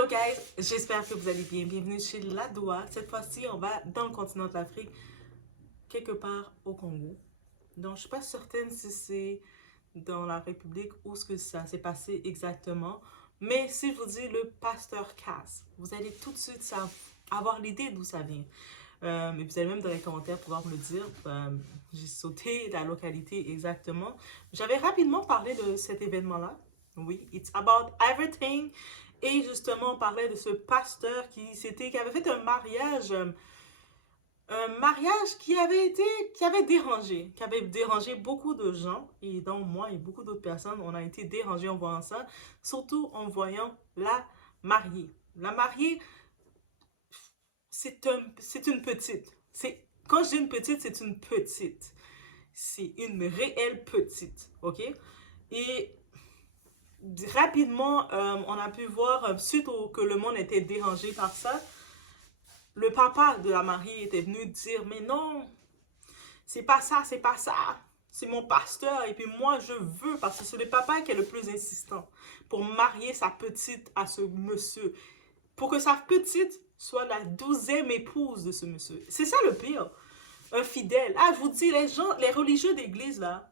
Hello guys, j'espère que vous allez bien. Bienvenue chez Ladoa. Cette fois-ci, on va dans le continent de l'Afrique, quelque part au Congo. Donc, je ne suis pas certaine si c'est dans la République où ce que ça s'est passé exactement. Mais si je vous dis le pasteur Cass, vous allez tout de suite avoir l'idée d'où ça vient. Et vous allez même dans les commentaires pouvoir me le dire. J'ai sauté la localité exactement. J'avais rapidement parlé de cet événement-là. Oui, it's about everything. Et justement, on parlait de ce pasteur qui avait fait un mariage qui avait dérangé beaucoup de gens. Et donc, moi et beaucoup d'autres personnes, on a été dérangés en voyant ça. Surtout en voyant la mariée. La mariée, c'est une petite. Quand je dis une petite, c'est une petite. C'est une réelle petite, ok? Et rapidement, on a pu voir, suite au que le monde était dérangé par ça, le papa de la mariée était venu dire, mais non, c'est pas ça, c'est pas ça. C'est mon pasteur et puis moi je veux, parce que c'est le papa qui est le plus insistant pour marier sa petite à ce monsieur. Pour que sa petite soit la 12e épouse de ce monsieur. C'est ça le pire. Un fidèle. Ah, je vous dis, les religieux d'église là,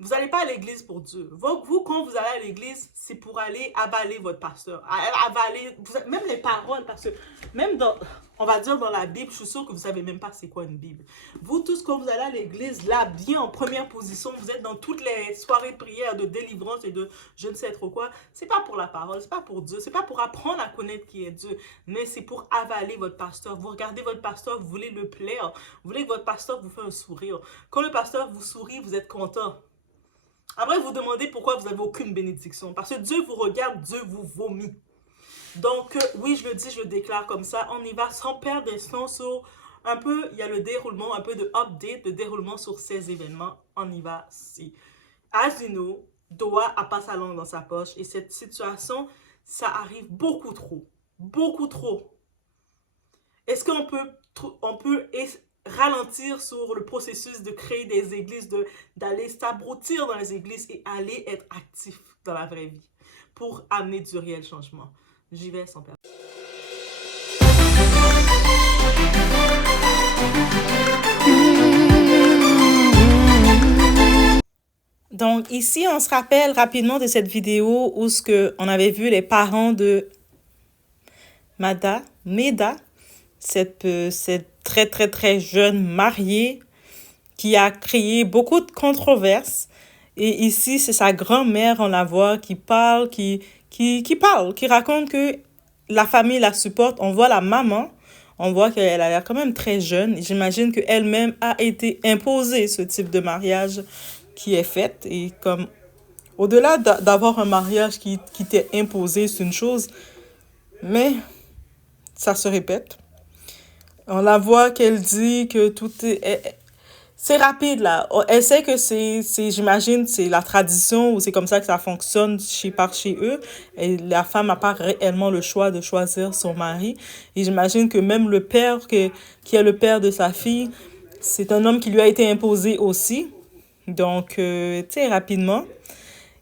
vous n'allez pas à l'église pour Dieu. Vous, quand vous allez à l'église, c'est pour aller avaler votre pasteur. Avaler, même les paroles, parce que même on va dire dans la Bible, je suis sûre que vous ne savez même pas c'est quoi une Bible. Vous tous, quand vous allez à l'église, là, bien en première position, vous êtes dans toutes les soirées de prière, de délivrance et de je ne sais trop quoi. C'est pas pour la parole, c'est pas pour Dieu, c'est pas pour apprendre à connaître qui est Dieu, mais c'est pour avaler votre pasteur. Vous regardez votre pasteur, vous voulez le plaire, vous voulez que votre pasteur vous fasse un sourire. Quand le pasteur vous sourit, vous êtes content. Après, vous demandez pourquoi vous n'avez aucune bénédiction. Parce que Dieu vous regarde, Dieu vous vomit. Donc, oui, je le dis, je le déclare comme ça. On y va sans perdre d'instant sur un peu, il y a le déroulement, un peu de update, de déroulement sur ces événements. On y va. Si. As you know, Doha a pas sa langue dans sa poche. Et cette situation, ça arrive beaucoup trop. Beaucoup trop. Est-ce qu'on peut ralentir sur le processus de créer des églises, d'aller s'abrutir dans les églises et aller être actif dans la vraie vie pour amener du réel changement? J'y vais sans perdre. Donc ici, on se rappelle rapidement de cette vidéo où on avait vu les parents de Meda, cette très très très jeune mariée qui a créé beaucoup de controverses. Et ici, c'est sa grand-mère, on la voit, qui parle, qui raconte que la famille la supporte. On voit la maman, on voit qu'elle a l'air quand même très jeune. J'imagine qu'elle-même a été imposée ce type de mariage qui est fait. Et comme, au-delà d'avoir un mariage qui t'est imposé, c'est une chose, mais ça se répète. On la voit qu'elle dit que tout est... C'est rapide, là. Elle sait que j'imagine, c'est la tradition ou c'est comme ça que ça fonctionne par chez eux. Et la femme n'a pas réellement le choix de choisir son mari. Et j'imagine que même le père, qui est le père de sa fille, c'est un homme qui lui a été imposé aussi. Donc, tu sais, rapidement.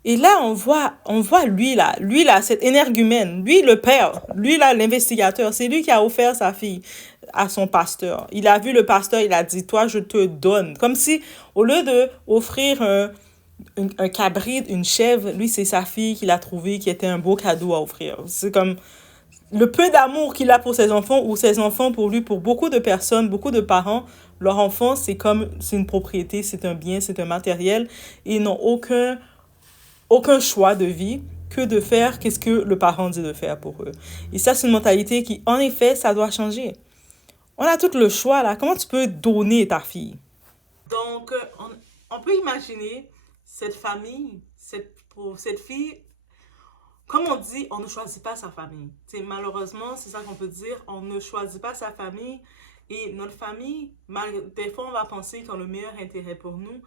Et là, on voit lui là, cet énergumène, lui le père, lui là, l'investigateur, c'est lui qui a offert sa fille à son pasteur. Il a vu le pasteur, il a dit, toi, je te donne. Comme si, au lieu de offrir un cabri, une chèvre, lui, c'est sa fille qu'il a trouvé qui était un beau cadeau à offrir. C'est comme le peu d'amour qu'il a pour ses enfants ou ses enfants pour lui, pour beaucoup de personnes, beaucoup de parents, leur enfant, c'est une propriété, c'est un bien, c'est un matériel. Ils n'ont aucun choix de vie que de faire qu'est-ce que le parent dit de faire pour eux. Et ça, c'est une mentalité qui, en effet, ça doit changer. On a tout le choix, là. Comment tu peux donner ta fille? Donc, on peut imaginer cette famille, pour cette fille, comme on dit, on ne choisit pas sa famille. Malheureusement, c'est ça qu'on peut dire, on ne choisit pas sa famille. Et notre famille, des fois, on va penser qu'ils ont le meilleur intérêt pour nous.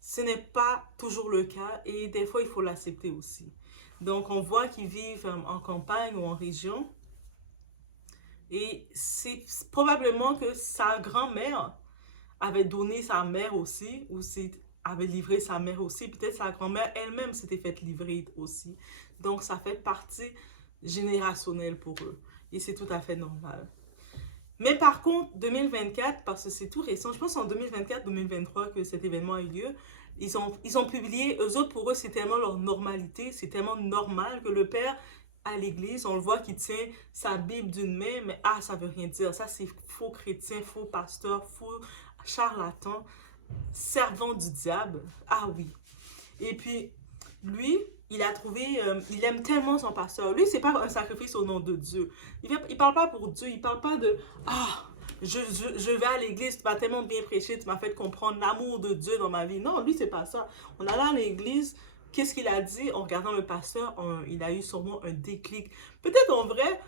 Ce n'est pas toujours le cas et des fois, il faut l'accepter aussi. Donc, on voit qu'ils vivent en campagne ou en région. Et c'est probablement que sa grand-mère avait donné sa mère aussi, ou avait livré sa mère aussi. Peut-être sa grand-mère elle-même s'était faite livrer aussi. Donc, ça fait partie générationnel pour eux. Et c'est tout à fait normal. Mais par contre, 2024, parce que c'est tout récent, je pense en 2024-2023 que cet événement a eu lieu, ils ont publié, eux autres, pour eux, c'est tellement leur normalité, c'est tellement normal que le père, à l'église, on le voit qu'il tient sa Bible d'une main, mais ah, ça veut rien dire. Ça, c'est faux chrétien, faux pasteur, faux charlatan, servant du diable. Ah oui. Et puis, lui, il aime tellement son pasteur. Lui, c'est pas un sacrifice au nom de Dieu. Il parle pas pour Dieu, il parle pas de, ah, je vais à l'église, tu m'as tellement bien prêché, tu m'as fait comprendre l'amour de Dieu dans ma vie. Non, lui, c'est pas ça. On allait à l'église, qu'est-ce qu'il a dit en regardant le pasteur? Il a eu sûrement un déclic. Peut-être en vrai,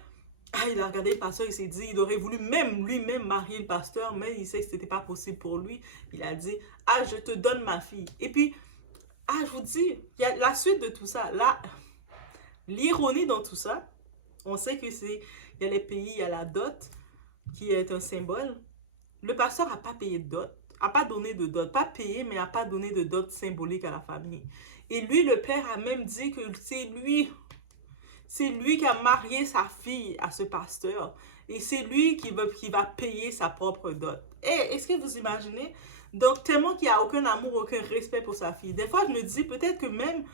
ah, il a regardé le pasteur, il s'est dit, il aurait voulu même lui-même marier le pasteur, mais il sait que c'était pas possible pour lui. Il a dit, ah, je te donne ma fille. Et puis, ah, je vous dis, il y a la suite de tout ça. Là, l'ironie dans tout ça, on sait que il y a les pays, il y a la dot, qui est un symbole. Le pasteur n'a pas payé de dot, n'a pas donné de dot, pas payé, mais n'a pas donné de dot symbolique à la famille. Et lui, le père a même dit que c'est lui qui a marié sa fille à ce pasteur. Et c'est lui qui va payer sa propre dot. Et est-ce que vous imaginez? Donc, tellement qu'il n'y a aucun amour, aucun respect pour sa fille. Des fois, je me dis peut-être que même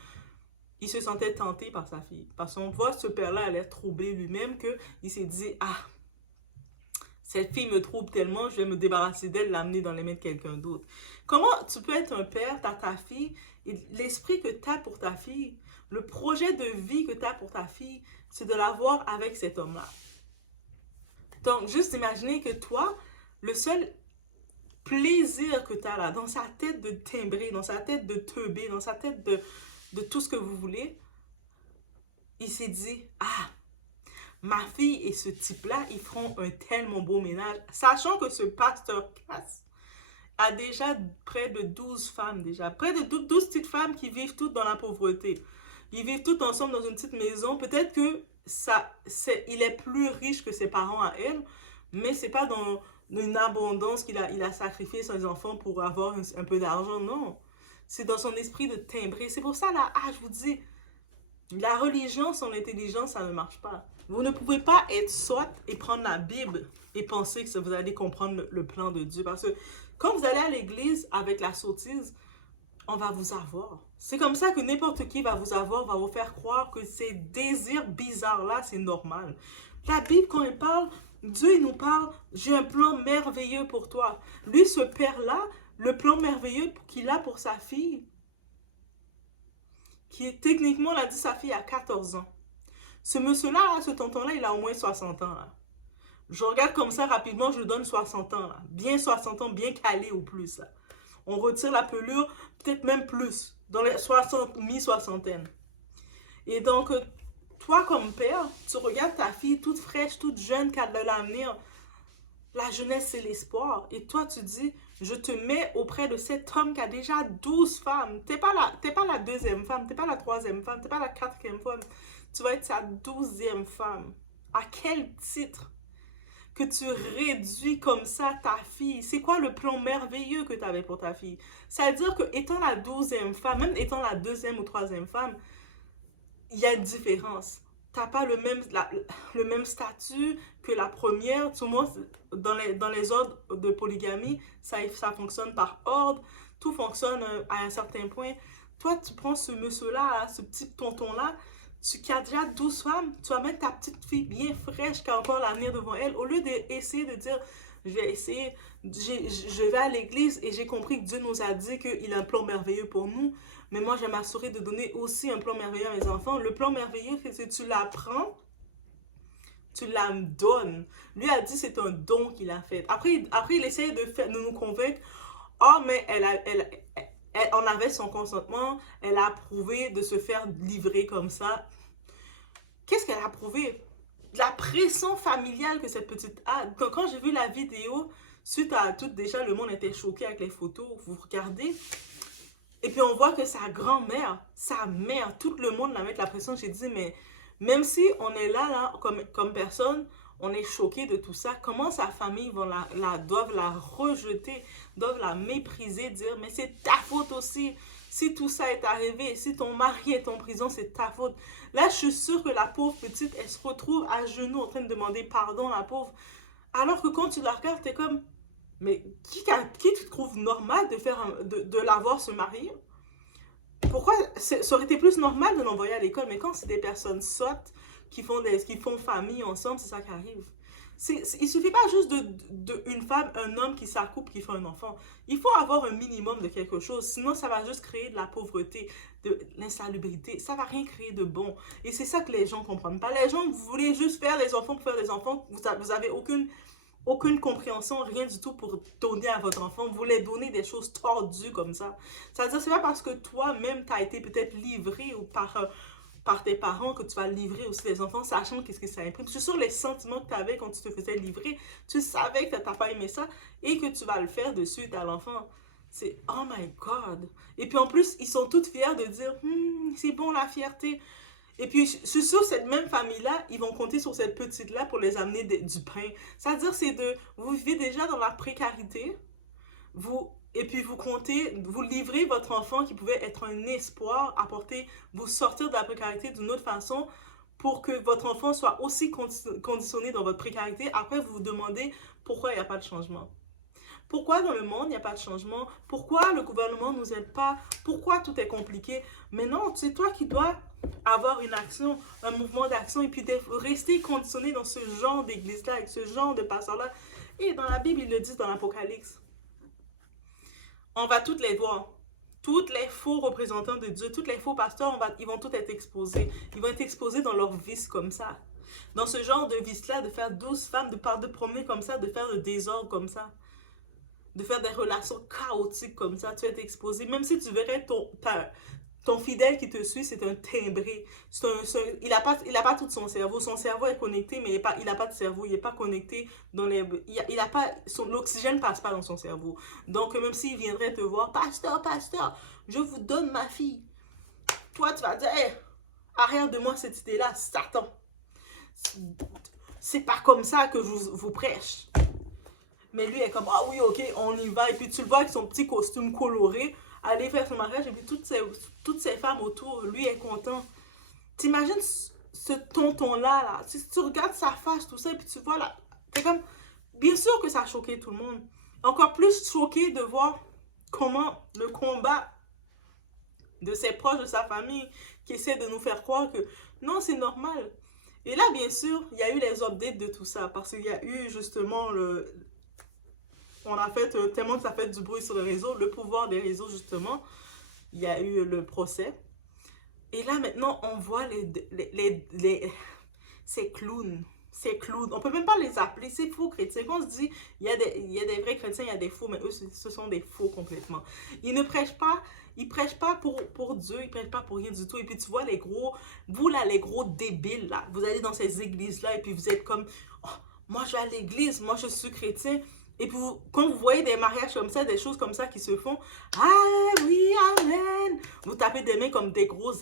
il se sentait tenté par sa fille. Parce qu'on voit ce père-là, elle est troublé lui-même qu'il s'est dit, ah, cette fille me trouble tellement, je vais me débarrasser d'elle, l'amener dans les mains de quelqu'un d'autre. Comment tu peux être un père, tu as ta fille, et l'esprit que tu as pour ta fille, le projet de vie que tu as pour ta fille, c'est de l'avoir avec cet homme-là. Donc, juste imaginer que toi, le seul plaisir que tu as là, dans sa tête de timbrer, dans sa tête de teubé, dans sa tête de tout ce que vous voulez, il s'est dit, ah, ma fille et ce type-là, ils feront un tellement beau ménage, sachant que ce pasteur Cass a déjà près de 12 femmes déjà, près de 12 petites femmes qui vivent toutes dans la pauvreté. Ils vivent toutes ensemble dans une petite maison. Peut-être que il est plus riche que ses parents à elle, mais c'est pas dans une abondance qu'il a sacrifié ses enfants pour avoir un peu d'argent, non. C'est dans son esprit de timbrer. C'est pour ça, là, ah, je vous dis, la religion sans l'intelligence, ça ne marche pas. Vous ne pouvez pas être sotte et prendre la Bible et penser que vous allez comprendre le plan de Dieu. Parce que quand vous allez à l'église avec la sottise, on va vous avoir. C'est comme ça que n'importe qui va vous avoir, va vous faire croire que ces désirs bizarres-là, c'est normal. La Bible, quand elle parle, Dieu, il nous parle, j'ai un plan merveilleux pour toi. Lui, ce père-là, le plan merveilleux qu'il a pour sa fille, qui est techniquement, on a dit sa fille a 14 ans. Ce monsieur-là, ce tonton-là, il a au moins 60 ans. Là. Je regarde comme ça rapidement, je lui donne 60 ans. Là. Bien 60 ans, bien calé au plus. Là. On retire la pelure, peut-être même plus, dans les 60, mi-soixantaine. Et donc, toi comme père, tu regardes ta fille toute fraîche, toute jeune, qui a de l'avenir. La jeunesse, c'est l'espoir. Et toi, tu dis, je te mets auprès de cet homme qui a déjà 12 femmes. T'es pas la deuxième femme, t'es pas la troisième femme, t'es pas la quatrième femme. Tu vas être sa 12e femme. À quel titre que tu réduis comme ça ta fille? C'est quoi le plan merveilleux que tu avais pour ta fille? Ça veut dire que étant la 12e femme, même étant la deuxième ou troisième femme, il y a une différence. Tu n'as pas le même statut que la première. Tout le monde, dans les ordres de polygamie, ça fonctionne par ordre. Tout fonctionne à un certain point. Toi, tu prends ce monsieur-là, ce petit tonton-là, qui a déjà 12 femmes, tu vas mettre ta petite fille bien fraîche qui a encore l'avenir devant elle, au lieu d'essayer de dire, je vais essayer, je vais à l'église et j'ai compris que Dieu nous a dit qu'il a un plan merveilleux pour nous, mais moi je vais m'assurer de donner aussi un plan merveilleux à mes enfants. Le plan merveilleux, c'est que tu l'apprends, tu la donnes. Lui a dit c'est un don qu'il a fait. Après il essaye de nous convaincre, oh mais on avait son consentement, elle a approuvé de se faire livrer comme ça. Qu'est-ce qu'elle a approuvé? La pression familiale que cette petite a. Quand j'ai vu la vidéo, suite à tout, déjà le monde était choqué avec les photos, vous regardez. Et puis on voit que sa grand-mère, sa mère, tout le monde la met la pression. J'ai dit, mais même si on est là comme personne, on est choqué de tout ça. Comment sa famille doivent la rejeter, doivent la mépriser, dire, mais c'est ta faute aussi. Si tout ça est arrivé, si ton mari est en prison, c'est ta faute. Là, je suis sûre que la pauvre petite, elle se retrouve à genoux en train de demander pardon, la pauvre. Alors que quand tu la regardes, t'es comme, mais qui tu trouves normal de l'avoir se marier? Pourquoi ça aurait été plus normal de l'envoyer à l'école, mais quand c'est des personnes sottes qui font famille ensemble, c'est ça qui arrive. Il suffit pas juste une femme, un homme qui s'accouple, qui fait un enfant. Il faut avoir un minimum de quelque chose, sinon ça va juste créer de la pauvreté, de l'insalubrité. Ça va rien créer de bon. Et c'est ça que les gens comprennent pas. Les gens, vous voulez juste faire des enfants pour faire des enfants, vous avez aucune compréhension, rien du tout pour donner à votre enfant. Vous voulez donner des choses tordues comme ça. C'est-à-dire, c'est pas parce que toi-même, tu as été peut-être livré ou par tes parents que tu vas livrer aussi les enfants, sachant qu'est-ce que ça imprime. C'est sur les sentiments que tu avais quand tu te faisais livrer. Tu savais que tu n'as pas aimé ça et que tu vas le faire de suite à l'enfant. C'est oh my God. Et puis en plus, ils sont toutes fiers de dire c'est bon la fierté. Et puis, sur cette même famille-là, ils vont compter sur cette petite-là pour les amener du pain. C'est-à-dire, vous vivez déjà dans la précarité, et puis vous comptez, vous livrez votre enfant qui pouvait être un espoir, vous sortir de la précarité d'une autre façon pour que votre enfant soit aussi conditionné dans votre précarité. Après, vous vous demandez pourquoi il n'y a pas de changement. Pourquoi dans le monde, il n'y a pas de changement? Pourquoi le gouvernement ne nous aide pas? Pourquoi tout est compliqué? Mais non, c'est toi qui dois avoir une action, un mouvement d'action et puis rester conditionné dans ce genre d'église-là, avec ce genre de pasteur-là. Et dans la Bible, ils le disent dans l'Apocalypse. On va toutes les voir. Toutes les faux représentants de Dieu, tous les faux pasteurs, ils vont tous être exposés. Ils vont être exposés dans leur vice comme ça. Dans ce genre de vice-là, de faire 12 femmes, de promener comme ça, de faire le désordre comme ça, de faire des relations chaotiques comme ça, tu vas être exposé. Même si tu verrais ton fidèle qui te suit, c'est un timbré. Il n'a pas tout son cerveau. Son cerveau est connecté, mais il n'a pas de cerveau. Il n'est pas connecté dans les... L'oxygène ne passe pas dans son cerveau. Donc, même s'il viendrait te voir, pasteur, je vous donne ma fille. Toi, tu vas dire, hey, arrière de moi cette idée-là, Satan. C'est pas comme ça que je vous prêche. Mais lui est comme, ah oui, ok, on y va. Et puis tu le vois avec son petit costume coloré, aller faire son mariage. Et puis toutes ces femmes autour, lui est content. T'imagines ce tonton-là, là. Si tu regardes sa face, tout ça, et puis tu vois là, t'es comme, bien sûr que ça a choqué tout le monde. Encore plus choqué de voir comment le combat de ses proches, de sa famille, qui essaie de nous faire croire que non, c'est normal. Et là, bien sûr, il y a eu les updates de tout ça, parce qu'il y a eu justement on a fait tellement que ça fait du bruit sur les réseaux, le pouvoir des réseaux justement, il y a eu le procès. Et là maintenant, on voit ces clowns. Ces clowns, on peut même pas les appeler, c'est faux chrétiens. Quand on se dit, il y a des vrais chrétiens, il y a des faux, mais eux, ce sont des faux complètement. Ils ne prêchent pas, ils prêchent pas pour Dieu, ils prêchent pas pour rien du tout. Et puis tu vois vous là, les gros débiles là, vous allez dans ces églises-là et puis vous êtes comme, oh, moi je vais à l'église, moi je suis chrétien. Et puis, quand vous voyez des mariages comme ça, des choses comme ça qui se font, ah oui, amen. Vous tapez des mains comme des gros,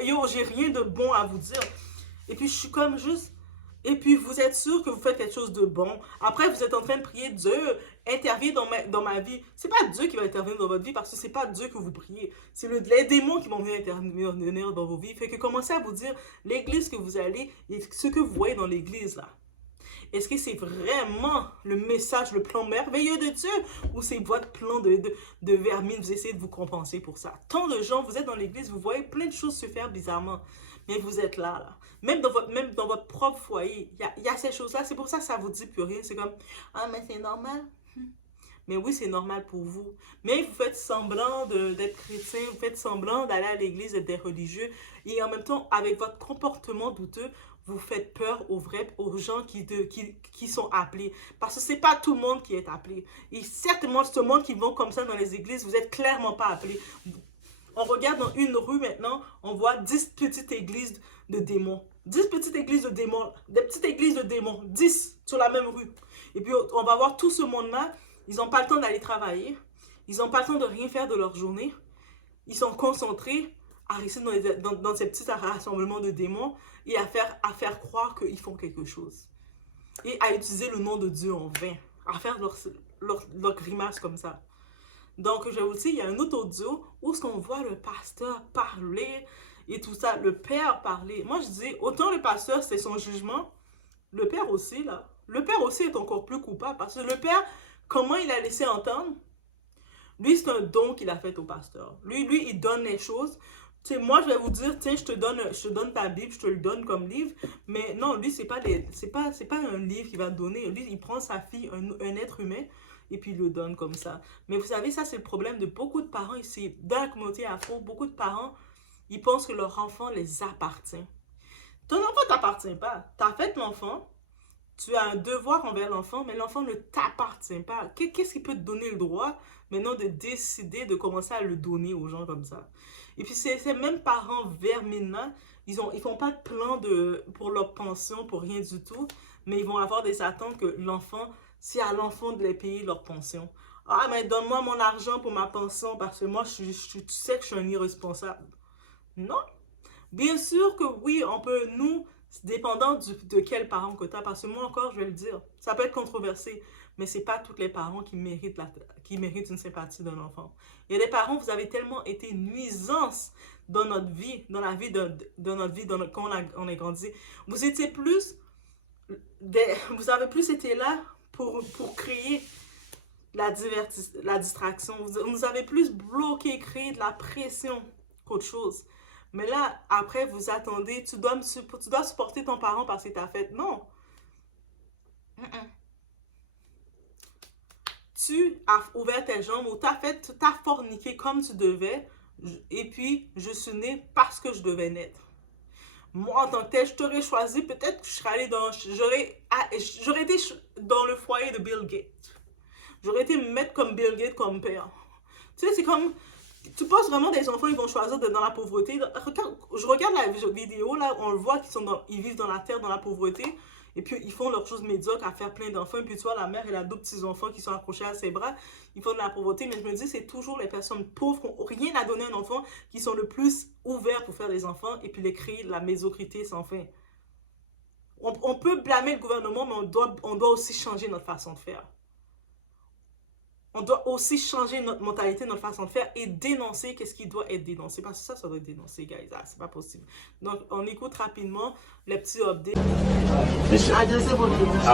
yo, j'ai rien de bon à vous dire. Et puis, je suis comme juste, et puis vous êtes sûr que vous faites quelque chose de bon. Après, vous êtes en train de prier, Dieu, intervient dans ma vie. C'est pas Dieu qui va intervenir dans votre vie parce que c'est pas Dieu que vous priez. C'est les démons qui vont venir intervenir dans vos vies. Fait que commencez à vous dire, l'église que vous allez, et ce que vous voyez dans l'église là. Est-ce que c'est vraiment le message, le plan merveilleux de Dieu ou c'est votre plan de vermine, vous essayez de vous compenser pour ça? Tant de gens, vous êtes dans l'église, vous voyez plein de choses se faire bizarrement, mais vous êtes là. Même dans votre propre foyer, il y a ces choses-là. C'est pour ça que ça vous dit plus rien. C'est comme, ah mais c'est normal. Mais oui, c'est normal pour vous. Mais vous faites semblant d'être chrétien, vous faites semblant d'aller à l'église, d'être religieux. Et en même temps, avec votre comportement douteux, vous faites peur aux gens qui sont appelés. Parce que c'est pas tout le monde qui est appelé. Et certainement, ce monde qui vont comme ça dans les églises, vous n'êtes clairement pas appelés. On regarde dans une rue maintenant, on voit 10 petites églises de démons. 10 petites églises de démons. Des petites églises de démons. 10 sur la même rue. Et puis, on va voir tout ce monde-là. Ils n'ont pas le temps d'aller travailler. Ils n'ont pas le temps de rien faire de leur journée. Ils sont concentrés à rester dans ces petits rassemblements de démons et à faire croire qu'ils font quelque chose. Et à utiliser le nom de Dieu en vain. À faire leur grimace comme ça. Donc, je vous dis, il y a un autre audio où ce qu'on voit le pasteur parler et tout ça, le père parler. Moi, je dis, autant le pasteur, c'est son jugement, le père aussi, là. Le père aussi est encore plus coupable parce que le père, comment il a laissé entendre, lui, c'est un don qu'il a fait au pasteur. Lui, il donne les choses. Tu sais, moi, je vais vous dire, tiens, je te donne ta Bible, je te le donne comme livre. Mais non, lui, c'est pas un livre qu'il va donner. Lui, il prend sa fille, un être humain, et puis il le donne comme ça. Mais vous savez, ça, c'est le problème de beaucoup de parents ici. Dans la communauté afro, beaucoup de parents, ils pensent que leur enfant les appartient. Ton enfant t'appartient pas. Tu as fait l'enfant, tu as un devoir envers l'enfant, mais l'enfant ne t'appartient pas. Qu'est-ce qui peut te donner le droit maintenant de décider de commencer à le donner aux gens comme ça? Et puis ces mêmes parents vers maintenant, ils font pas de plan pour leur pension, pour rien du tout, mais ils vont avoir des attentes que l'enfant, c'est à l'enfant de les payer leur pension. Ah, mais donne-moi mon argent pour ma pension parce que moi, tu sais que je suis un irresponsable. Non. Bien sûr que oui, on peut, nous, dépendant de quel parent que tu as, parce que moi encore, je vais le dire, ça peut être controversé, mais c'est pas tous les parents qui méritent une sympathie d'un enfant. Il y a des parents, vous avez tellement été nuisance dans notre vie, dans la vie de notre vie, quand on a grandi. Vous étiez plus, vous avez plus été là pour créer la distraction. Vous avez plus bloqué, créé de la pression qu'autre chose. Mais là, après, vous attendez, tu dois supporter ton parent parce que t'as fait. Non. Tu as ouvert tes jambes ou t'as forniqué comme tu devais. Et puis, je suis née parce que je devais naître. Moi, en tant que tel, je t'aurais choisi. Peut-être que j'aurais été dans le foyer de Bill Gates. J'aurais été mettre comme Bill Gates comme père. Tu sais, c'est comme... Tu penses vraiment des enfants, ils vont choisir d'être dans la pauvreté. Je regarde la vidéo, là, on le voit qu'ils vivent dans la terre, dans la pauvreté. Et puis, ils font leurs choses médiocres à faire plein d'enfants. Et puis, tu vois, la mère, elle a deux petits-enfants qui sont accrochés à ses bras. Ils font de la pauvreté. Mais je me dis, c'est toujours les personnes pauvres qui n'ont rien à donner à un enfant qui sont le plus ouverts pour faire des enfants et puis les créer de la médiocrité sans fin. On peut blâmer le gouvernement, mais on doit aussi changer notre façon de faire. On doit aussi changer notre mentalité, notre façon de faire et dénoncer qu'est-ce qui doit être dénoncé. Parce que ça doit être dénoncé, guys. Ah, c'est pas possible. Donc, on écoute rapidement les petits updates. Monsieur, à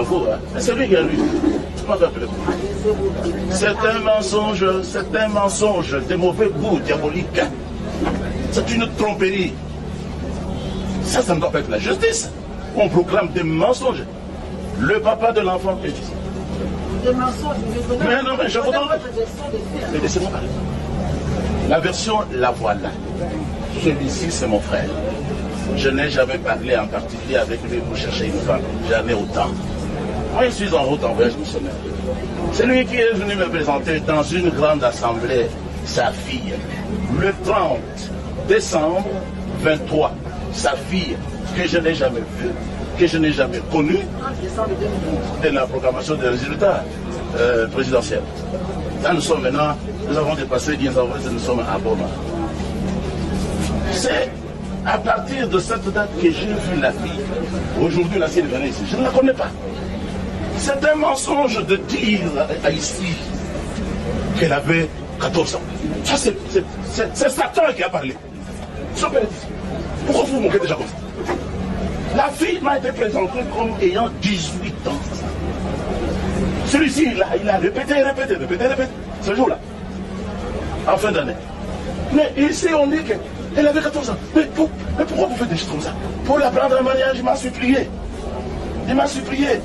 vous, hein? C'est lui qui a lu. Tu m'as fait appeler. C'est un mensonge de mauvais goût diabolique. C'est une tromperie. Ça ne doit pas être la justice. On proclame des mensonges. Le papa de l'enfant est ici. Mais non, mais je vous donne. Mais laissez-moi parler. La version, la voilà. Celui-ci, c'est mon frère. Je n'ai jamais parlé en particulier avec lui pour chercher une femme. Jamais autant. Moi, je suis en route en voyage missionnaire. C'est lui qui est venu me présenter dans une grande assemblée sa fille. Le 30 décembre 23. Sa fille, que je n'ai jamais vue, que je n'ai jamais connue, de la proclamation des résultats présidentiels. Là, nous sommes maintenant, nous avons dépassé 10 ans, nous sommes à Boma. C'est à partir de cette date que j'ai vu la fille. Aujourd'hui, la fille est venue ici. Je ne la connais pas. C'est un mensonge de dire ici qu'elle avait 14 ans. Ça, c'est Satan qui a parlé. Pourquoi vous vous moquez déjà comme ça? La fille m'a été présentée comme ayant 18 ans. Celui-ci, il a répété, ce jour-là, en fin d'année. Mais ici, on dit qu'elle avait 14 ans. Mais pourquoi vous faites des choses comme ça? Pour la prendre en mariage, il m'a supplié. Il m'a supplié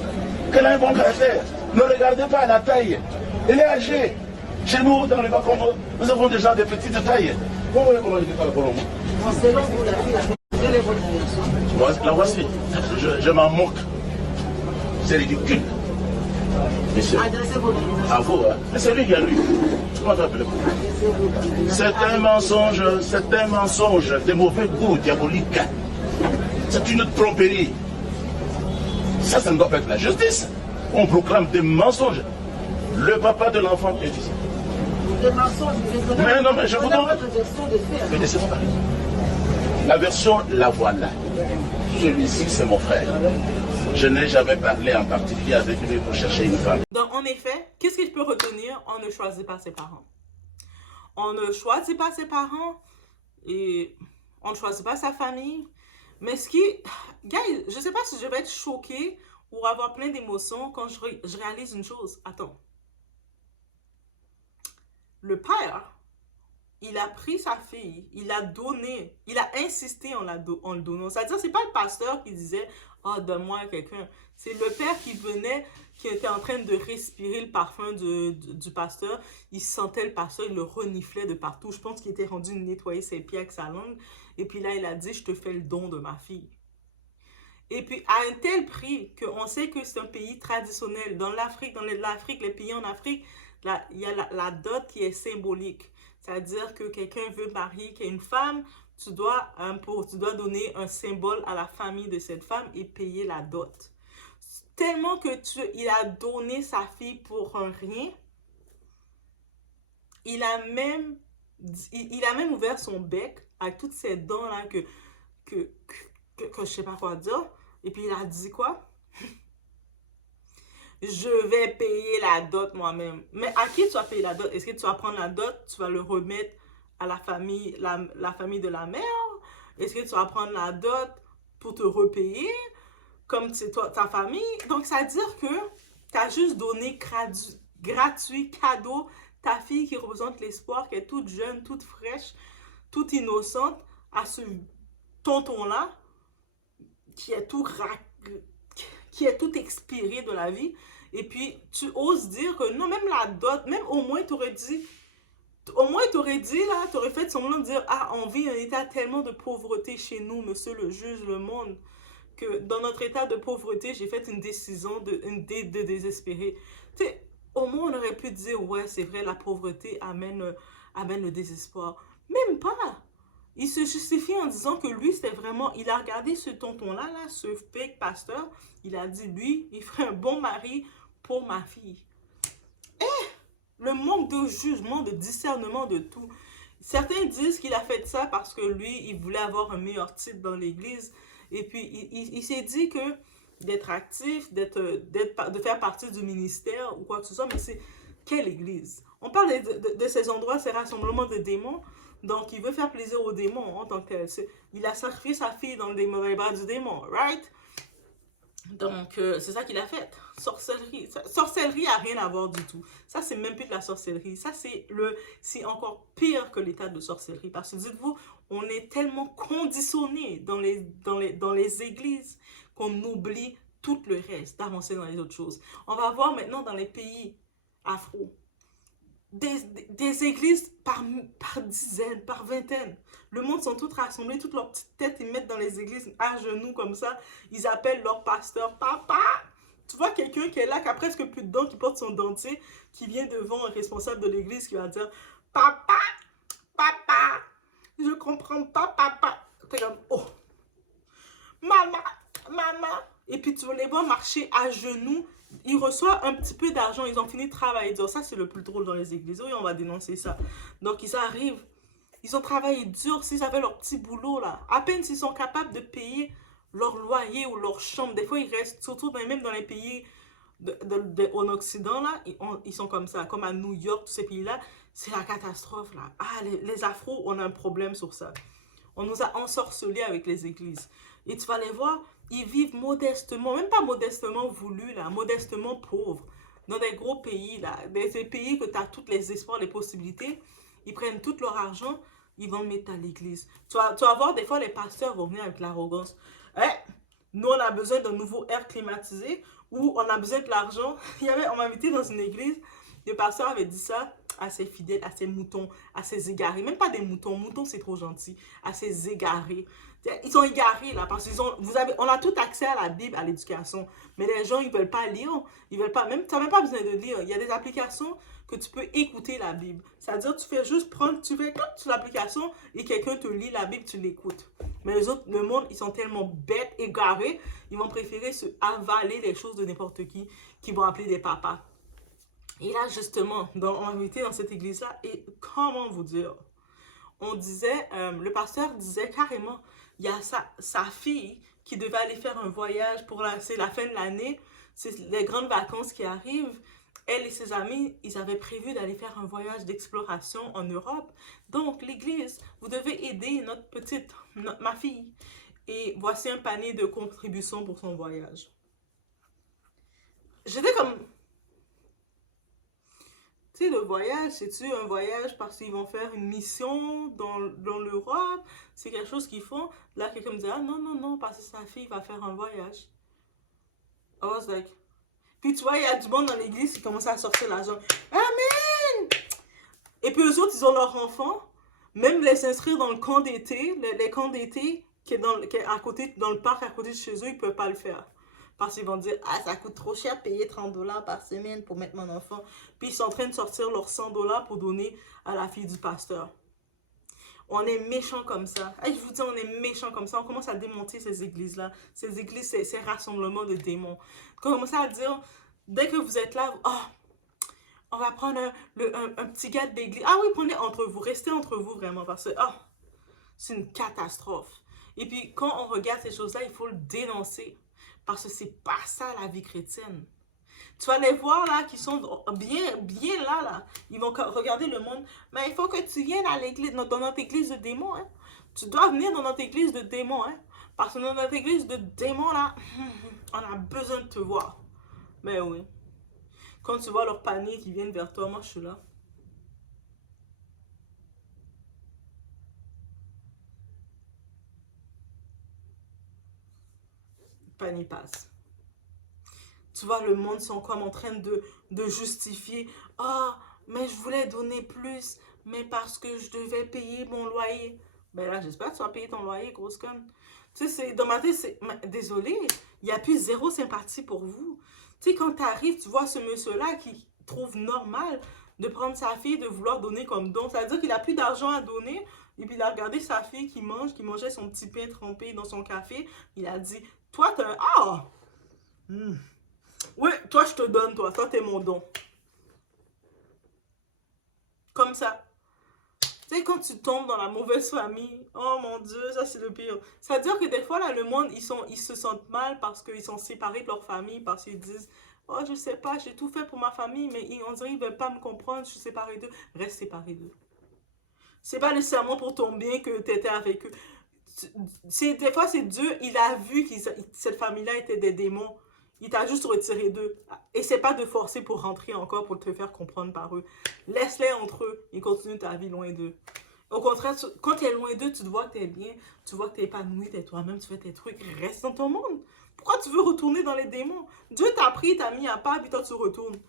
qu'elle a un bon caractère. Ne regardez pas la taille. Elle est âgée. Chez nous, dans le Bakongo, nous avons déjà des petites tailles. Vous voyez comment je dis pas le Colombo? La voici. Je m'en moque. C'est ridicule. Monsieur, à vous, hein? Mais c'est lui qui a lu. Tu m'as fait appeler. C'est un mensonge de mauvais goût diabolique. C'est une tromperie. Ça ne doit pas être la justice. On proclame des mensonges. Le papa de l'enfant est ici. Mais non, mais je vous donne. Mais laissez-moi parler. La version, la voilà. Celui-ci, c'est mon frère. Je n'ai jamais parlé en particulier avec lui pour chercher une femme. Donc, en effet, qu'est-ce qu'il peut retenir? On ne choisit pas ses parents. On ne choisit pas ses parents et on ne choisit pas sa famille. Mais ce qui... Gars, je sais pas si je vais être choquée ou avoir plein d'émotions quand je réalise une chose. Attends. Le père, il a pris sa fille, il l'a donnée, il a insisté en le donnant. C'est-à-dire, c'est pas le pasteur qui disait, oh, donne-moi à quelqu'un. C'est le père qui venait, qui était en train de respirer le parfum du pasteur. Il sentait le pasteur, il le reniflait de partout. Je pense qu'il était rendu nettoyer ses pieds avec sa langue. Et puis là, il a dit, je te fais le don de ma fille. Et puis, à un tel prix qu'on sait que c'est un pays traditionnel. Dans l'Afrique, les pays en Afrique, il y a la dot qui est symbolique. C'est-à-dire que quelqu'un veut marier une femme, tu dois donner un symbole à la famille de cette femme et payer la dot. Tellement que il a donné sa fille pour un rien, il a même, il a même ouvert son bec avec toutes ces dents-là que je sais pas quoi dire. Et puis il a dit quoi? Je vais payer la dot moi-même. Mais à qui tu vas payer la dot? Est-ce que tu vas prendre la dot, tu vas le remettre à la famille, la famille de la mère? Est-ce que tu vas prendre la dot pour te repayer comme c'est toi, ta famille? Donc, ça veut dire que tu as juste donné gratuit, cadeau, ta fille qui représente l'espoir, qui est toute jeune, toute fraîche, toute innocente, à ce tonton-là, qui est qui est tout expiré de la vie. Et puis, tu oses dire que non, même la dot, même au moins, tu aurais dit, là, tu aurais fait semblant de dire, ah, on vit un état tellement de pauvreté chez nous, monsieur le juge, le monde, que dans notre état de pauvreté, j'ai fait une décision de désespérer. Tu sais, au moins, on aurait pu dire, ouais, c'est vrai, la pauvreté amène le désespoir. Même pas. Il se justifie en disant que lui, c'était vraiment... Il a regardé ce tonton-là, ce fake pasteur. Il a dit, lui, il ferait un bon mari pour ma fille. Le manque de jugement, de discernement, de tout. Certains disent qu'il a fait ça parce que lui, il voulait avoir un meilleur titre dans l'église. Et puis, il s'est dit que d'être actif, de faire partie du ministère ou quoi que ce soit, mais c'est quelle église? On parle de ces endroits, ces rassemblements de démons. Donc, il veut faire plaisir aux démons en tant que... Il a sacrifié sa fille dans les mauvais bras du démon, right? Donc, c'est ça qu'il a fait. Sorcellerie. Sorcellerie a rien à voir du tout. Ça, c'est même plus de la sorcellerie. Ça, c'est encore pire que l'état de sorcellerie. Parce que dites-vous, on est tellement conditionné dans les églises qu'on oublie tout le reste, d'avancer dans les autres choses. On va voir maintenant dans les pays afro. Des églises par dizaines, par vingtaines. Le monde sont tous rassemblés, toutes leurs petites têtes, ils mettent dans les églises à genoux comme ça. Ils appellent leur pasteur papa. Tu vois quelqu'un qui est là, qui a presque plus de dents, qui porte son dentier, qui vient devant un responsable de l'église qui va dire papa, papa, je comprends pas, papa. T'es comme, oh, maman, maman. Et puis tu vas les voir marcher à genoux. Ils reçoivent un petit peu d'argent. Ils ont fini de travailler. Dire, ça, c'est le plus drôle dans les églises. Oui, on va dénoncer ça. Donc, ils arrivent. Ils ont travaillé dur s'ils avaient leur petit boulot, là. À peine s'ils sont capables de payer leur loyer ou leur chambre. Des fois, ils restent, surtout même dans les pays en Occident, là, ils sont comme ça. Comme à New York, tous ces pays-là, c'est la catastrophe, là. Ah, les Afros, on a un problème sur ça. On nous a ensorcelés avec les églises. Et tu vas les voir, ils vivent modestement, même pas modestement voulu, là, modestement pauvres. Dans des gros pays, là, des pays que tu as tous les espoirs, les possibilités, ils prennent tout leur argent, ils vont le mettre à l'église. Tu vas voir, des fois, les pasteurs vont venir avec l'arrogance. Nous, on a besoin d'un nouveau air climatisé ou on a besoin de l'argent. On m'a invité dans une église, le pasteur avait dit ça à ses fidèles, à ses moutons, à ses égarés. Même pas des moutons, moutons c'est trop gentil. À ses égarés. Ils sont égarés là parce on a tout accès à la Bible, à l'éducation. Mais les gens, ils veulent pas lire. Ils veulent pas, même, tu n'as même pas besoin de lire. Il y a des applications que tu peux écouter la Bible. C'est-à-dire, tu fais juste tu fais clic sur l'application et quelqu'un te lit la Bible, tu l'écoutes. Mais les autres, le monde, ils sont tellement bêtes, égarés, ils vont préférer se avaler les choses de n'importe qui vont appeler des papas. Et là, justement, on m'a invité dans cette église-là, et comment vous dire? On disait, le pasteur disait carrément, il y a sa fille qui devait aller faire un voyage c'est la fin de l'année, c'est les grandes vacances qui arrivent, elle et ses amis, ils avaient prévu d'aller faire un voyage d'exploration en Europe. Donc, l'église, vous devez aider ma fille. Et voici un panier de contributions pour son voyage. J'étais comme, tu sais, le voyage, c'est-tu un voyage parce qu'ils vont faire une mission dans l'Europe? C'est quelque chose qu'ils font. Là, quelqu'un me dit, ah non, non, non, parce que sa fille va faire un voyage. I was like... Puis tu vois, il y a du monde dans l'église qui commence à sortir l'argent. Amen! Et puis eux autres, ils ont leur enfant. Même les inscrire dans le camp d'été, les camps d'été qui est à côté, dans le parc à côté de chez eux, ils ne peuvent pas le faire. Parce qu'ils vont dire, ah, ça coûte trop cher payer 30 dollars par semaine pour mettre mon enfant. Puis ils sont en train de sortir leurs 100 dollars pour donner à la fille du pasteur. On est méchants comme ça. Et je vous dis, on est méchants comme ça. On commence à démonter ces églises-là. Ces églises, ces rassemblements de démons. On commence à dire, dès que vous êtes là, oh, on va prendre un petit gars de l'église. Ah oui, prenez entre vous. Restez entre vous vraiment parce que oh, c'est une catastrophe. Et puis, quand on regarde ces choses-là, il faut le dénoncer. Parce que c'est pas ça la vie chrétienne. Tu vas les voir là, qui sont bien là. Ils vont regarder le monde. Mais il faut que tu viennes à l'église, dans notre église de démons. Hein. Tu dois venir dans notre église de démons. Hein. Parce que dans notre église de démons là, on a besoin de te voir. Mais oui. Quand tu vois leurs paniers qui viennent vers toi, moi je suis là. Le panier passe. Tu vois, le monde sont comme en train de justifier. Ah, oh, mais je voulais donner plus, mais parce que je devais payer mon loyer. Ben là, j'espère que tu vas payer ton loyer, grosse conne. Tu sais, dans ma tête, c'est... Désolé, il n'y a plus zéro sympathie pour vous. Tu sais, quand tu arrives, tu vois ce monsieur-là qui trouve normal de prendre sa fille, de vouloir donner comme don. Ça veut dire qu'il n'a plus d'argent à donner. Et puis, il a regardé sa fille qui mangeait son petit pain trempé dans son café. Il a dit, toi, t'as un... Ah! Oui, toi, je te donne, toi. Toi, t'es mon don. Comme ça. Tu sais, quand tu tombes dans la mauvaise famille, oh mon Dieu, ça, c'est le pire. Ça veut dire que des fois, là, le monde, ils se sentent mal parce qu'ils sont séparés de leur famille, parce qu'ils disent, oh, je sais pas, j'ai tout fait pour ma famille, mais on dirait qu'ils veulent pas me comprendre, je suis séparée d'eux. Reste séparé d'eux. C'est pas nécessairement pour ton bien que tu étais avec eux. Des fois, c'est Dieu, il a vu que cette famille-là était des démons. Il t'a juste retiré d'eux. Essaie pas de forcer pour rentrer encore, pour te faire comprendre par eux. Laisse-les entre eux et continue ta vie loin d'eux. Au contraire, quand tu es loin d'eux, tu te vois que tu es bien, tu vois que tu es épanoui, tu es toi-même, tu fais tes trucs, reste dans ton monde. Pourquoi tu veux retourner dans les démons? Dieu t'a pris, t'a mis à part, puis toi tu retournes.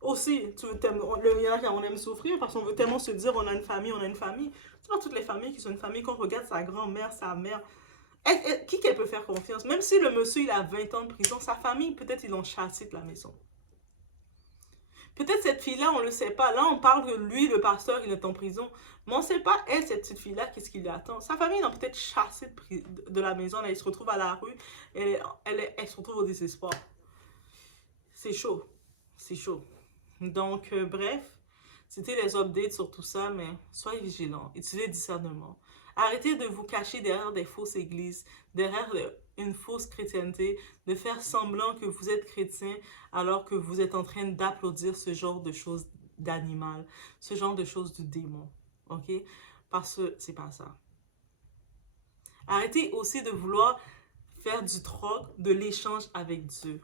Aussi, il y en a qui on aime souffrir parce qu'on veut tellement se dire on a une famille, on a une famille. C'est pas toutes les familles qui sont une famille. Quand on regarde sa grand-mère, sa mère, qui qu'elle peut faire confiance? Même si le monsieur il a 20 ans de prison, sa famille, peut-être ils l'ont chassé de la maison. Peut-être cette fille-là, on ne le sait pas. Là, on parle de lui, le pasteur, il est en prison. Mais on ne sait pas, elle, cette petite fille-là, qu'est-ce qui lui attend. Sa famille l'a peut-être chassé de la maison. Là, elle se retrouve à la rue. Elle se retrouve au désespoir. C'est chaud. C'est chaud. Donc, bref, c'était les updates sur tout ça, mais soyez vigilants, utilisez le discernement. Arrêtez de vous cacher derrière des fausses églises, derrière une fausse chrétienté, de faire semblant que vous êtes chrétien alors que vous êtes en train d'applaudir ce genre de choses d'animal, ce genre de choses de démon, ok? Parce que c'est pas ça. Arrêtez aussi de vouloir faire du troc, de l'échange avec Dieu.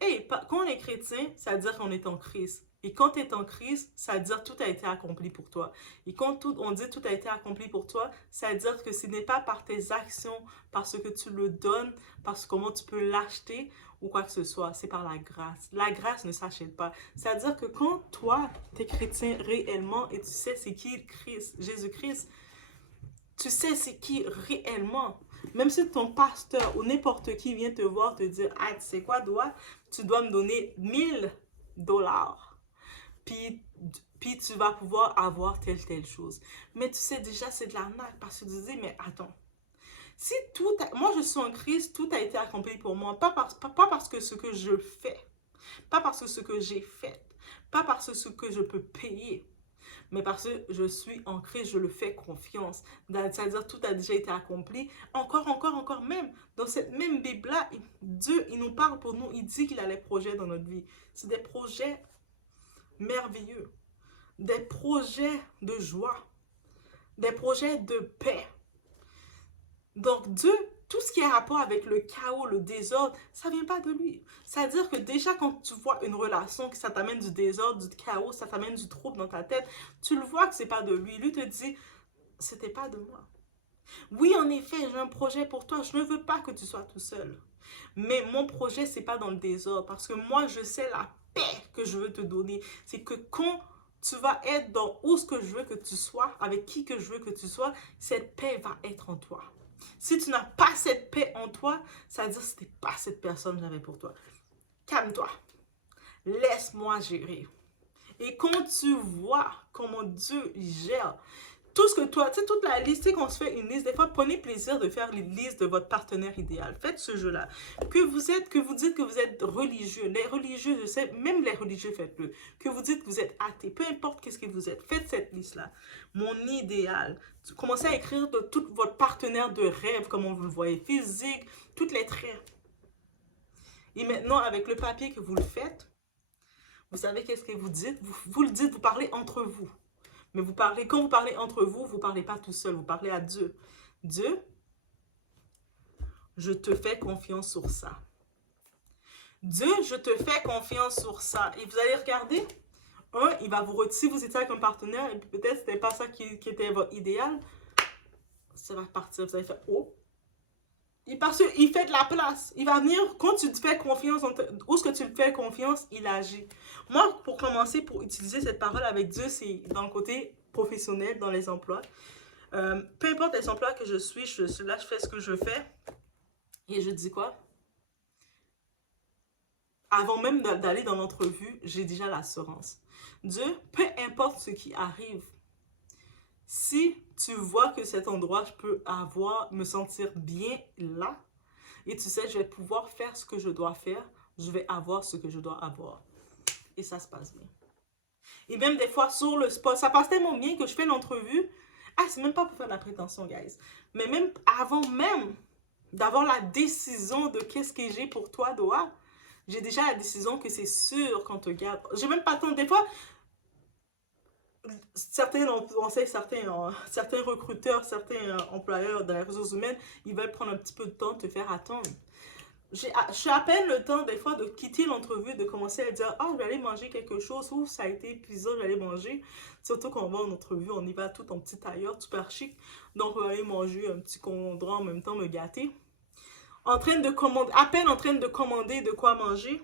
Hey, quand on est chrétien, ça veut dire qu'on est en Christ. Et quand tu es en Christ, ça veut dire que tout a été accompli pour toi. Et quand on dit tout a été accompli pour toi, ça veut dire que ce n'est pas par tes actions, parce que tu le donnes, parce que comment tu peux l'acheter ou quoi que ce soit. C'est par la grâce. La grâce ne s'achète pas. Ça veut dire que quand toi, tu es chrétien réellement et tu sais c'est qui Christ, Jésus-Christ, tu sais c'est qui réellement. Même si ton pasteur ou n'importe qui vient te voir te dire, ah, tu sais quoi, tu dois me donner 1000 dollars. Puis tu vas pouvoir avoir telle chose. Mais tu sais déjà, c'est de l'arnaque parce que tu dis, mais attends. Si moi je suis en Christ, tout a été accompli pour moi. Pas parce que ce que je fais. Pas parce que ce que j'ai fait. Pas parce que ce que je peux payer. Mais parce que je suis en Christ, je le fais confiance. C'est-à-dire tout a déjà été accompli. Encore même. Dans cette même Bible-là, Dieu, il nous parle pour nous. Il dit qu'il a les projets dans notre vie. C'est des projets merveilleux. Des projets de joie. Des projets de paix. Donc Dieu, tout ce qui a rapport avec le chaos, le désordre, ça vient pas de lui. C'est-à-dire que déjà quand tu vois une relation que ça t'amène du désordre, du chaos, ça t'amène du trouble dans ta tête, tu le vois que c'est pas de lui. Lui te dit, c'était pas de moi. Oui, en effet, j'ai un projet pour toi. Je ne veux pas que tu sois tout seul. Mais mon projet, c'est pas dans le désordre. Parce que moi, je sais la paix que je veux te donner. C'est que quand tu vas être dans où ce que je veux que tu sois, avec qui que je veux que tu sois, cette paix va être en toi. Si tu n'as pas cette paix en toi, ça veut dire que ce n'est pas cette personne que j'avais pour toi. Calme-toi. Laisse-moi gérer. Et quand tu vois comment Dieu gère tout ce que toi, tu sais, toute la liste, tu sais, qu'on se fait une liste, des fois, prenez plaisir de faire les listes de votre partenaire idéal. Faites ce jeu-là. Que vous dites que vous êtes religieux. Les religieux, je sais, même les religieux, faites-le. Que vous dites que vous êtes athée. Peu importe qu'est-ce que vous êtes. Faites cette liste-là. Mon idéal. Commencez à écrire de tout votre partenaire de rêve, comme vous le voyez, physique, toutes les traits. Et maintenant, avec le papier que vous le faites, vous savez qu'est-ce que vous dites? Vous le dites, vous parlez entre vous. Mais vous parlez, quand vous parlez entre vous, vous ne parlez pas tout seul, vous parlez à Dieu. Dieu, je te fais confiance sur ça. Dieu, je te fais confiance sur ça. Et vous allez regarder, il va vous retirer, si vous étiez avec un partenaire, et peut-être ce n'était pas ça qui était votre idéal, ça va partir, vous allez faire, oh. Parce qu'il fait de la place. Il va venir, quand tu te fais confiance, où est-ce que tu le fais confiance, il agit. Moi, pour commencer, pour utiliser cette parole avec Dieu, c'est dans le côté professionnel, dans les emplois. Peu importe les emplois que je suis là, je fais ce que je fais. Et je dis quoi? Avant même d'aller dans l'entrevue, j'ai déjà l'assurance. Dieu, peu importe ce qui arrive, si tu vois que cet endroit, je peux me sentir bien là, et tu sais, je vais pouvoir faire ce que je dois faire, je vais avoir ce que je dois avoir. Et ça se passe bien. Et même des fois, sur le spot, ça passe tellement bien que je fais l'entrevue. Ah, c'est même pas pour faire de la prétention, guys. Mais même avant même d'avoir la décision de qu'est-ce que j'ai pour toi, Doha, j'ai déjà la décision que c'est sûr qu'on te garde. J'ai même pas le temps. Des fois, certains recruteurs, certains employeurs dans les ressources humaines, ils veulent prendre un petit peu de temps, te faire attendre. Je suis à peine le temps des fois de quitter l'entrevue, de commencer à dire « Ah, je vais aller manger quelque chose » ou « Ça a été épuisant, je vais aller manger. » Surtout quand on va en entrevue, on y va tout en petit tailleur, super chic. Donc, on va aller manger un petit condron en même temps, me gâter. À peine en train de commander de quoi manger,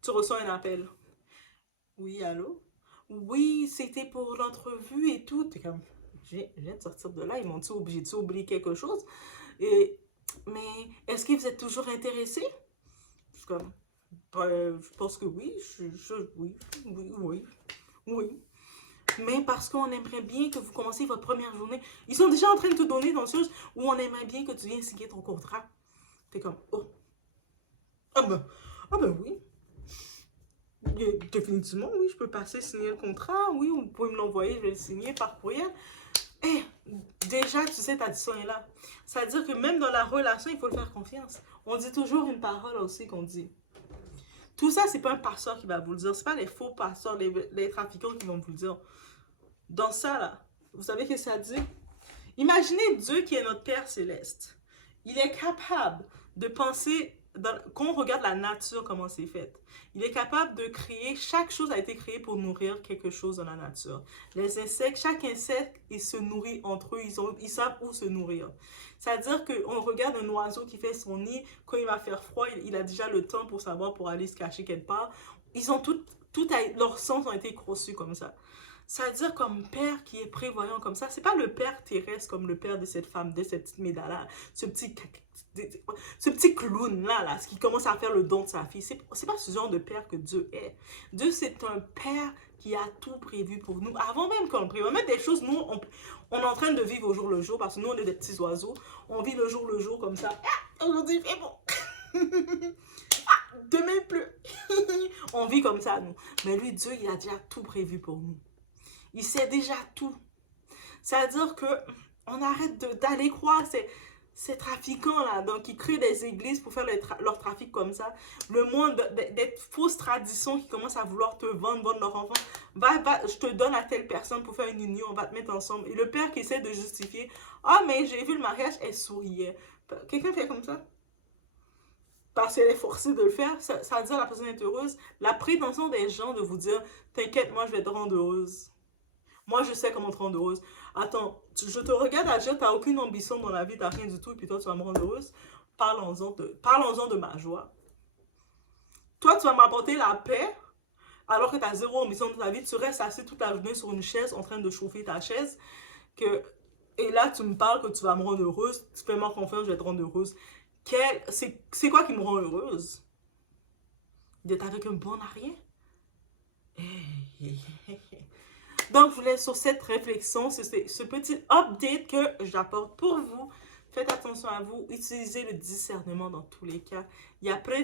tu reçois un appel. « Oui, allô? Oui, c'était pour l'entrevue et tout. » T'es comme, je viens de sortir de là, ils m'ont dit, j'ai-tu oublié quelque chose? Mais est-ce que vous êtes toujours intéressé? Je suis comme, je pense que oui, oui. Mais parce qu'on aimerait bien que vous commenciez votre première journée. Ils sont déjà en train de te donner dans ce chose où on aimerait bien que tu viennes signer ton contrat. T'es comme, oh. Ah ben oui. Définitivement, oui, je peux passer signer le contrat. Oui, vous pouvez me l'envoyer, je vais le signer par courriel. Déjà, tu sais, ta décision est là. C'est-à-dire que même dans la relation, il faut le faire confiance. On dit toujours une parole aussi qu'on dit. Tout ça, c'est pas un pasteur qui va vous le dire. C'est pas les faux pasteurs, les trafiquants qui vont vous le dire. Dans ça, là, vous savez ce que ça dit? Imaginez Dieu qui est notre Père céleste. Il est capable de penser, quand on regarde la nature, comment c'est fait, il est capable de créer, chaque chose a été créée pour nourrir quelque chose dans la nature. Les insectes, chaque insecte, il se nourrit entre eux, ils savent où se nourrir. C'est-à-dire qu'on regarde un oiseau qui fait son nid, quand il va faire froid, il a déjà le temps pour savoir, pour aller se cacher quelque part. Ils ont leurs sens ont été conçus comme ça. C'est-à-dire comme père qui est prévoyant comme ça, c'est pas le père terrestre comme le père de cette femme, de cette petite médaille-là, ce petit clown-là, ce qui commence à faire le don de sa fille. C'est pas ce genre de père que Dieu est. Dieu, c'est un père qui a tout prévu pour nous. Avant même qu'on le prévoit, même des choses, nous, on est en train de vivre au jour le jour, parce que nous, on est des petits oiseaux. On vit le jour comme ça. Ah, aujourd'hui, il fait bon. Ah, demain, il pleut. On vit comme ça, nous. Mais lui, Dieu, il a déjà tout prévu pour nous. Il sait déjà tout. C'est-à-dire que on arrête d'aller croire ces trafiquants-là, donc qui créent des églises pour faire leur trafic comme ça. Le monde des fausses traditions qui commencent à vouloir te vendre leur enfant. Je te donne à telle personne pour faire une union, on va te mettre ensemble. Et le père qui essaie de justifier, ah, mais j'ai vu le mariage, elle souriait. Quelqu'un fait comme ça? Parce qu'elle est forcée de le faire, ça veut dire que la personne est heureuse. La prétention des gens de vous dire, t'inquiète, moi je vais te rendre heureuse. Moi, je sais comment te rendre heureuse. Attends, je te regarde agir, t'as aucune ambition dans la vie, t'as rien du tout, et puis toi, tu vas me rendre heureuse. Parlons-en de ma joie. Toi, tu vas m'apporter la paix, alors que t'as zéro ambition dans ta vie. Tu restes assis toute la journée sur une chaise, en train de chauffer ta chaise. Et là, tu me parles que tu vas me rendre heureuse. Tu fais-moi confiance, je vais te rendre heureuse. C'est quoi qui me rend heureuse? D'être avec un bon à rien? Donc, je vous laisse sur cette réflexion, c'est ce petit update que j'apporte pour vous. Faites attention à vous, utilisez le discernement dans tous les cas.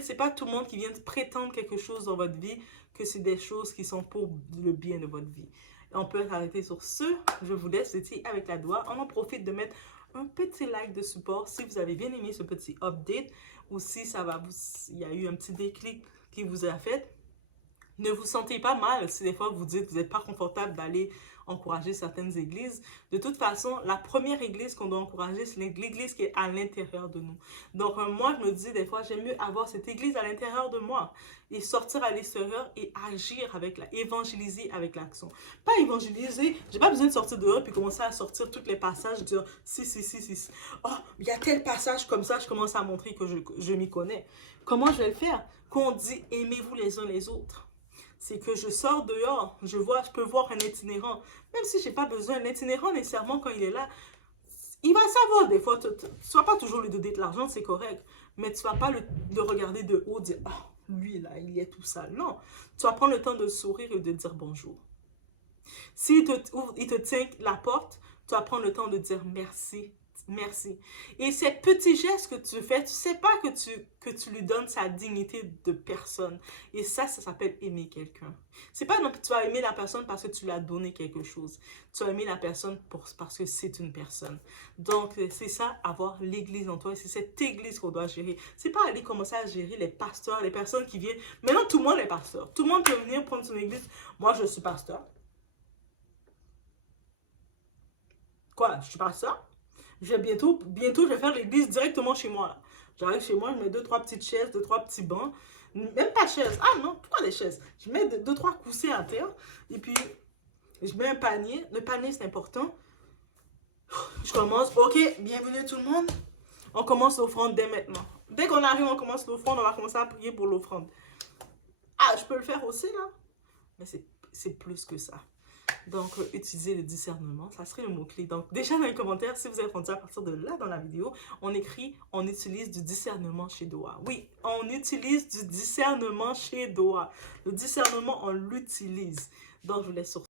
C'est pas tout le monde qui vient prétendre quelque chose dans votre vie, que c'est des choses qui sont pour le bien de votre vie. Et on peut arrêter sur ce. Je vous laisse ici avec la doigt. On en profite de mettre un petit like de support si vous avez bien aimé ce petit update ou si il y a eu un petit déclic qui vous a fait. Ne vous sentez pas mal si des fois vous dites que vous n'êtes pas confortable d'aller encourager certaines églises. De toute façon, la première église qu'on doit encourager, c'est l'église qui est à l'intérieur de nous. Donc, moi, je me dis des fois, j'aime mieux avoir cette église à l'intérieur de moi et sortir à l'extérieur et agir évangéliser avec l'action. Pas évangéliser, j'ai pas besoin de sortir dehors puis commencer à sortir tous les passages, dire si. Oh, il y a tel passage comme ça, je commence à montrer que je m'y connais. Comment je vais le faire? Quand on dit aimez-vous les uns les autres, c'est que je sors dehors, je peux voir un itinérant. Même si je n'ai pas besoin, un itinérant, nécessairement, quand il est là, il va savoir des fois, tu ne vas pas toujours lui donner de l'argent, c'est correct, mais tu ne vas pas le regarder de haut, dire, oh, lui là, il est tout sale. Non, tu vas prendre le temps de sourire et de dire bonjour. S'il te tient la porte, tu vas prendre le temps de dire merci. Merci. Et ces petits gestes que tu fais, tu sais pas que tu lui donnes sa dignité de personne. Et ça s'appelle aimer quelqu'un. C'est pas non plus tu vas aimer la personne parce que tu lui as donné quelque chose. Tu vas aimer la personne parce que c'est une personne. Donc, c'est ça, avoir l'église en toi. Et c'est cette église qu'on doit gérer. C'est pas aller commencer à gérer les pasteurs, les personnes qui viennent. Maintenant, tout le monde est pasteur. Tout le monde peut venir prendre son église. Moi, je suis pasteur. Quoi? Je suis pasteur? Bientôt, je vais faire l'église directement chez moi. J'arrive chez moi, je mets 2-3 petites chaises, 2-3 petits bancs. Même pas de chaises. Ah non, pourquoi des chaises? Je mets 2-3 coussins à terre. Et puis, je mets un panier. Le panier, c'est important. Je commence. Ok, bienvenue tout le monde. On commence l'offrande dès maintenant. Dès qu'on arrive, on commence l'offrande. On va commencer à prier pour l'offrande. Ah, je peux le faire aussi, là. Mais c'est plus que ça. Donc, utilisez le discernement, ça serait le mot-clé. Donc, déjà dans les commentaires, si vous avez rendu à partir de là dans la vidéo, on écrit « On utilise du discernement chez Doha ». Oui, on utilise du discernement chez Doha. Le discernement, on l'utilise. Donc, je vous laisse sur